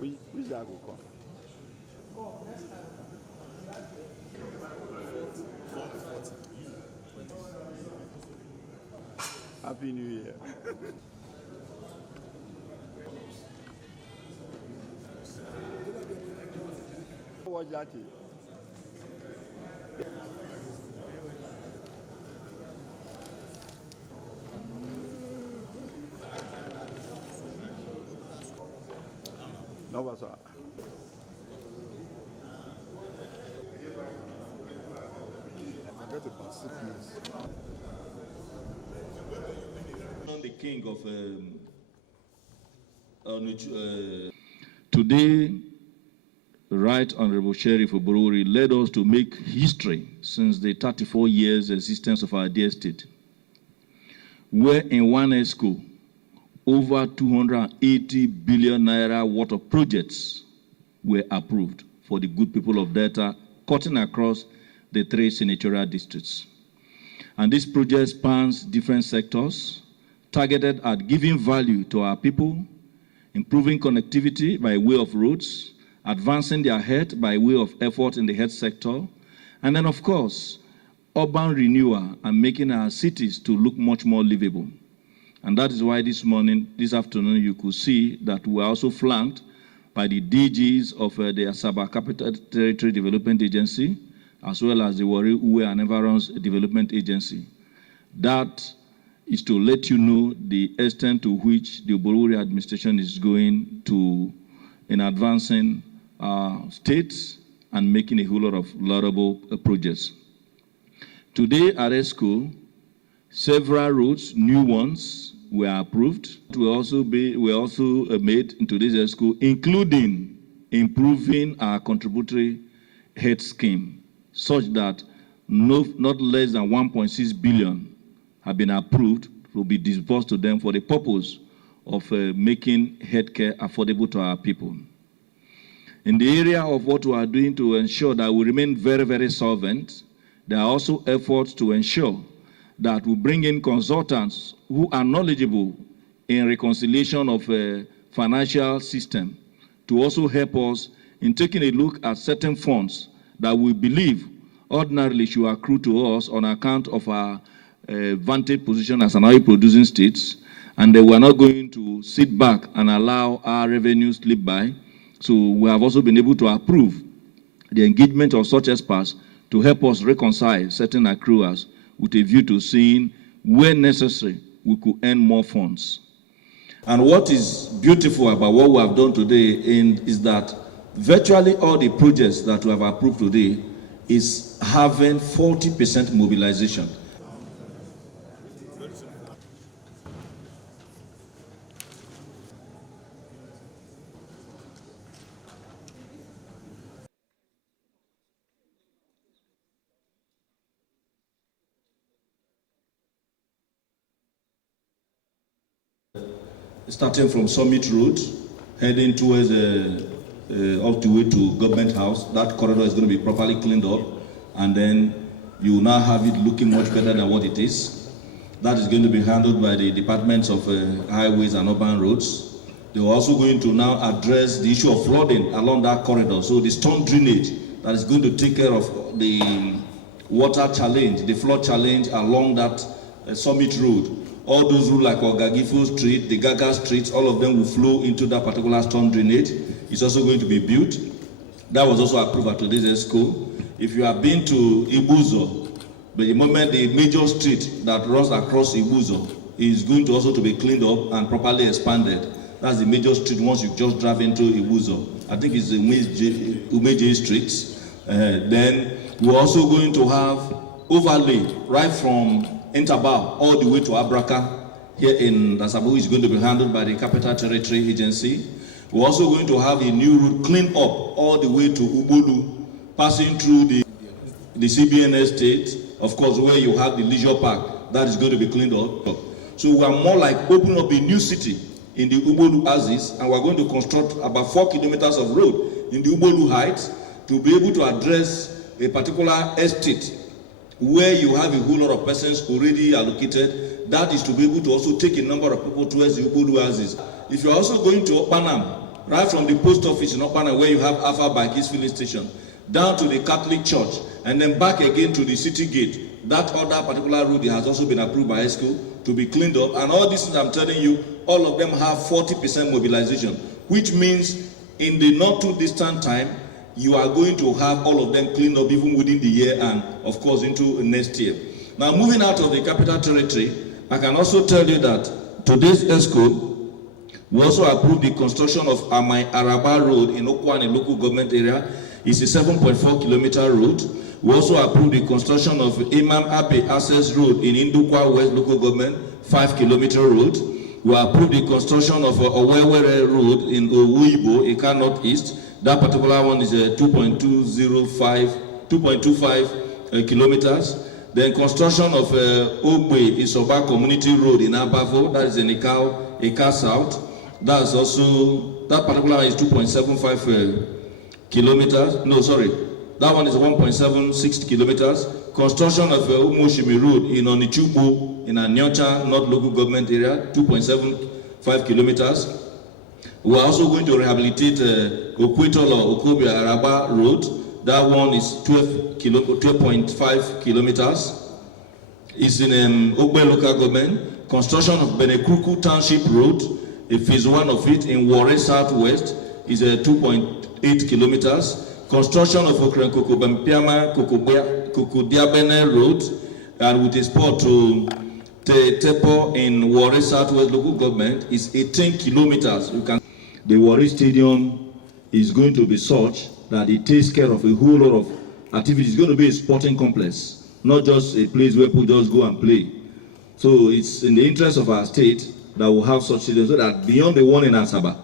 Which that will come? Happy New Year. Watch that. No, what's up? The king of today, Right Honorable Sheriff Oborevwori led us to make history since the 34 years existence of our dear state, where in one Exco, over 280 billion naira worth of projects were approved for the good people of Delta, cutting across the 3 senatorial districts. And this project spans different sectors, targeted at giving value to our people, improving connectivity by way of roads, advancing their health by way of effort in the health sector, and then, of course, urban renewal and making our cities to look much more livable. And that is why this afternoon, you could see that we are also flanked by the DGs of the Asaba Capital Territory Development Agency, as well as the Warri Uvwie and Environs Development Agency. That is to let you know the extent to which the Oborevwori administration is going to in advancing states and making a whole lot of laudable projects. Today at Exco, several roads, new ones, were approved. Were also made in today's Exco, including improving our contributory health scheme, such that not less than 1.6 billion have been approved to be disbursed to them for the purpose of making healthcare affordable to our people. In the area of what we are doing to ensure that we remain very, very solvent, there are also efforts to ensure that we bring in consultants who are knowledgeable in reconciliation of a financial system to also help us in taking a look at certain funds that we believe ordinarily should accrue to us on account of our vantage position as an oil-producing state, and they were not going to sit back and allow our revenues slip by. So we have also been able to approve the engagement of such experts to help us reconcile certain accruals with a view to seeing where necessary we could earn more funds. And what is beautiful about what we have done today is that virtually all the projects that we have approved today is having 40% mobilization. Starting from Summit Road, heading towards up the way to Government House. That corridor is going to be properly cleaned up, and then you will now have it looking much better than what it is. That is going to be handled by the Departments of Highways and Urban Roads. They are also going to now address the issue of flooding along that corridor. So the storm drainage that is going to take care of the water challenge, the flood challenge along that Summit Road. All those roads like Ogagifo Street, the Gaga Streets, all of them will flow into that particular storm drainage. It's also going to be built. That was also approved at today's Exco. If you have been to Ibuzo, the moment the major street that runs across Ibuzo is going to also to be cleaned up and properly expanded. That's the major street once you just drive into Ibuzo. I think it's the Umeje Street. Then we're also going to have overlay right from Interbar all the way to Abraka here in Asaba is going to be handled by the Capital Territory Agency. We're also going to have a new route cleaned up all the way to Ubolu, passing through the CBN estate, of course, where you have the leisure park, that is going to be cleaned up. So we are more like opening up a new city in the Ubolu Axis, and we're going to construct about 4 kilometers of road in the Ubolu Heights to be able to address a particular estate where you have a whole lot of persons already allocated. That is to be able to also take a number of people towards the Ubolu Axis. If you're also going to Opanam, right from the post office in Okwana where you have Alpha Bikes filling station, down to the Catholic Church, and then back again to the city gate. That other particular route has also been approved by Exco to be cleaned up. And all these things I'm telling you, all of them have 40% mobilization, which means in the not too distant time, you are going to have all of them cleaned up even within the year and of course into next year. Now moving out of the capital territory, I can also tell you that today's Exco, we also approved the construction of Amai Araba Road in Okwane local government area. It's a 7.4 kilometer road. We also approved the construction of Imam Abe Access Road in Indukwa West local government, 5 kilometer road. We approved the construction of Owewere Road in Owibo, Eka Northeast. That particular one is 2.25 kilometers. Then construction of Ogbe Isoba Community Road in Abavo, that is in Eka South. That's also, that particular one is 2.75 kilometers. No, sorry. That one is 1.76 kilometers. Construction of Umushimi Road in Onichubu in Anyocha North local government area, 2.75 kilometers. We're also going to rehabilitate Okwetolo Okobia Araba Road. That one is 12.5 kilometers. It's in Ogbe local government. Construction of Benekuku Township Road, phase 1 of it in Warri Southwest is 2.8 kilometers. Construction of Okrenkoko Bampiama Kokodiabene Road and with a spot to Tepo in Warri Southwest local government is 18 kilometers. You can. The Warri Stadium is going to be such that it takes care of a whole lot of activities. It's going to be a sporting complex, not just a place where people just go and play. So it's in the interest of our state that we'll have such stadiums so that beyond the one in Asaba,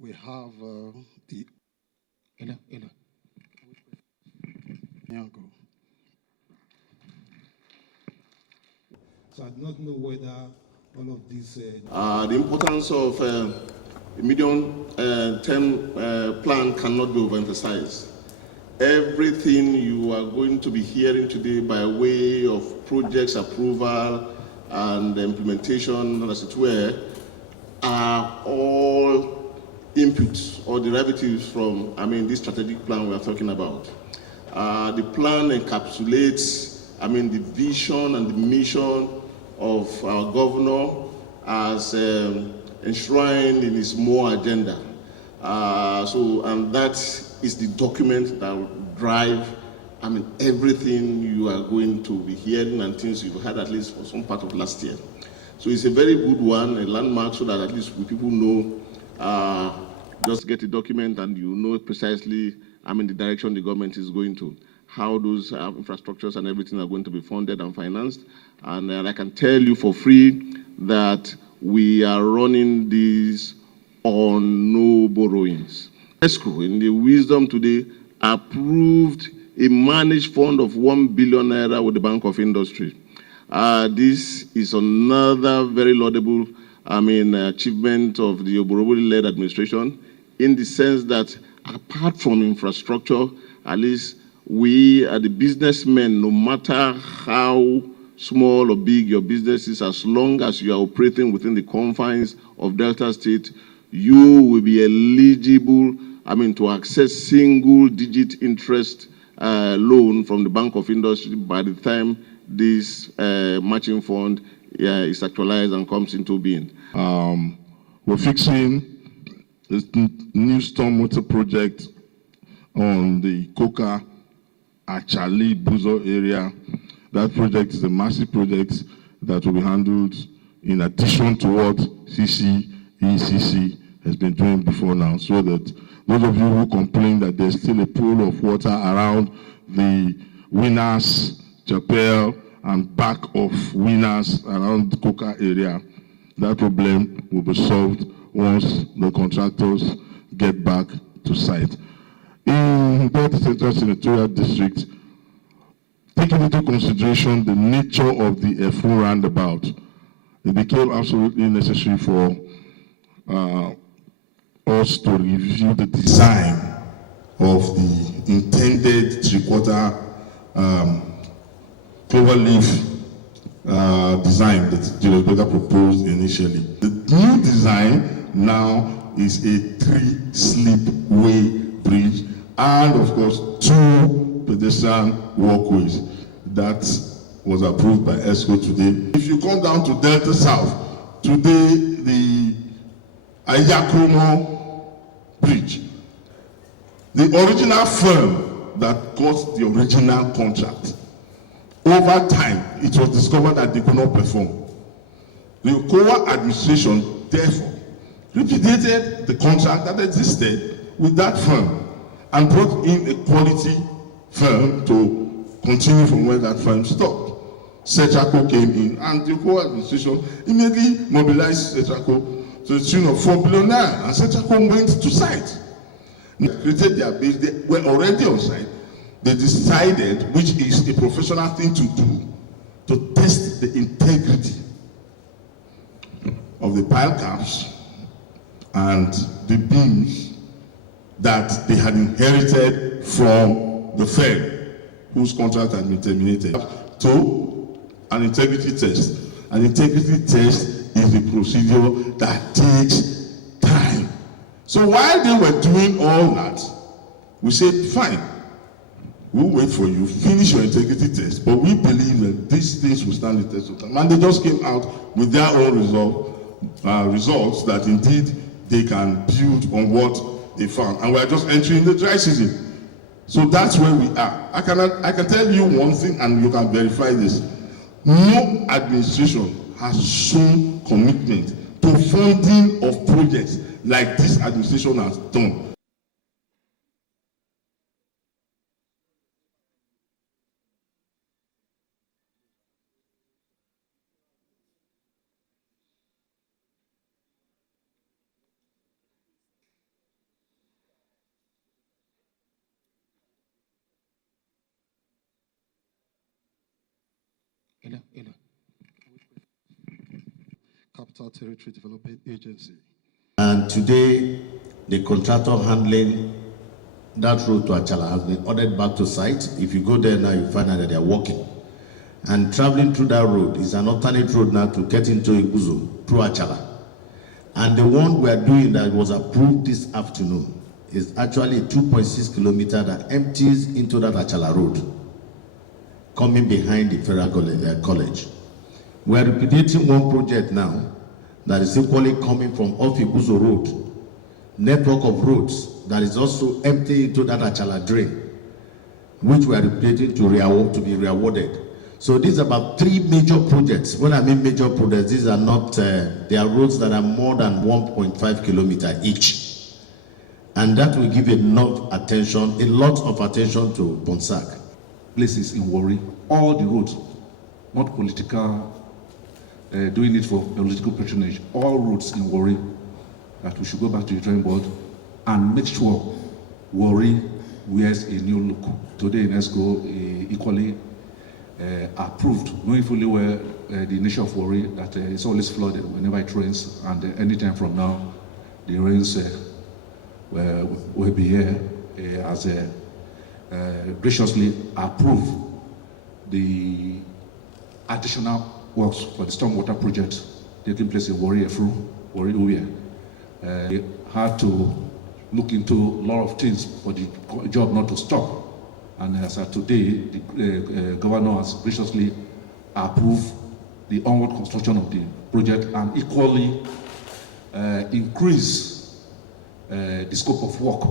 we have the Aniagwu. So I do not know whether all of these the importance of a medium-term plan cannot be overemphasized. Everything you are going to be hearing today by way of projects approval and implementation, as it were, are all inputs or derivatives from, this strategic plan we are talking about. The plan encapsulates, the vision and the mission of our governor as enshrined in his MOA agenda. And that is the document that will drive, everything you are going to be hearing and things you've had at least for some part of last year. So it's a very good one, a landmark, so that at least people know, just get a document and you know precisely, the direction the government is going to, how those infrastructures and everything are going to be funded and financed. And I can tell you for free that we are running these on no borrowings. Exco, in the wisdom today, approved a managed fund of 1 billion naira with the Bank of Industry. This is another very laudable, achievement of the Oborevwori-led administration, in the sense that apart from infrastructure, at least we are the businessmen, no matter how small or big your business is, as long as you are operating within the confines of Delta State, you will be eligible, to access single-digit interest loan from the Bank of Industry by the time this matching fund is actualized and comes into being. We're fixing this new stormwater project on the Koka Achali Buzo area. That project is a massive project that will be handled in addition to what ECC has been doing before now, so that those of you who complain that there's still a pool of water around the Winners, Chapel, and back of Winners around the Koka area, that problem will be solved once the contractors get back to site. In that Central Senatorial District, taking into consideration the nature of the F1 roundabout, it became absolutely necessary for us to review the design of the intended three-quarter clover leaf design that Julius Berger proposed initially. The new design now is a 3-slipway bridge and, of course, 2 pedestrian walkways. That was approved by Exco today. If you come down to Delta South, today the Aniagwu bridge, the original firm that got the original contract, over time, it was discovered that they could not perform. The COA administration, therefore, repudiated the contract that existed with that firm and brought in a quality firm to continue from where that firm stopped. Senatorial came in, and the COA administration immediately mobilized Senatorial to the tune of 4 billion naira, and Senatorial went to site. They created their base, they were already on site. They decided, which is a professional thing to do, to test the integrity of the pile caps and the beams that they had inherited from the firm whose contract had been terminated, to an integrity test. An integrity test is a procedure that takes time. So while they were doing all that, we said, fine, we'll wait for you, finish your integrity test, but we believe that these things will stand the test of time. And they just came out with their own results that indeed they can build on what they found. And we're just entering the dry season. So that's where we are. I can tell you one thing, and you can verify this. No administration has shown commitment to funding of projects like this administration has done. Capital Territory Development Agency. And today, the contractor handling that road to Achala has been ordered back to site. If you go there now, you find out that they are working. And traveling through that road is an alternate road now to get into Iguzo through Achala. And the one we are doing that was approved this afternoon is actually a 2.6 kilometer that empties into that Achala road, coming behind the Federal College. We are replicating one project now that is equally coming from off Iguzo Road, network of roads that is also empty into that Achala drain, which we are replicating to be rewarded. So these are about 3 major projects. When I mean major projects, these are not, they are roads that are more than 1.5 kilometers each. And that will give enough attention, a lot of attention to Bonsac. Places in Warri, all the roads, not political, doing it for political patronage, all roads in Warri, that we should go back to the drawing board and make sure Warri wears a new look. Today in Exco, equally approved, knowing fully well the nature of Warri, that it's always flooded whenever it rains, and anytime from now, the rains will be here as graciously approve the additional works for the stormwater project taking place in Warri Uvwie. They had to look into a lot of things for the job not to stop. And as of today, the governor has graciously approved the onward construction of the project and equally increase the scope of work.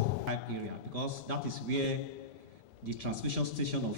Area, because that is where the transmission station of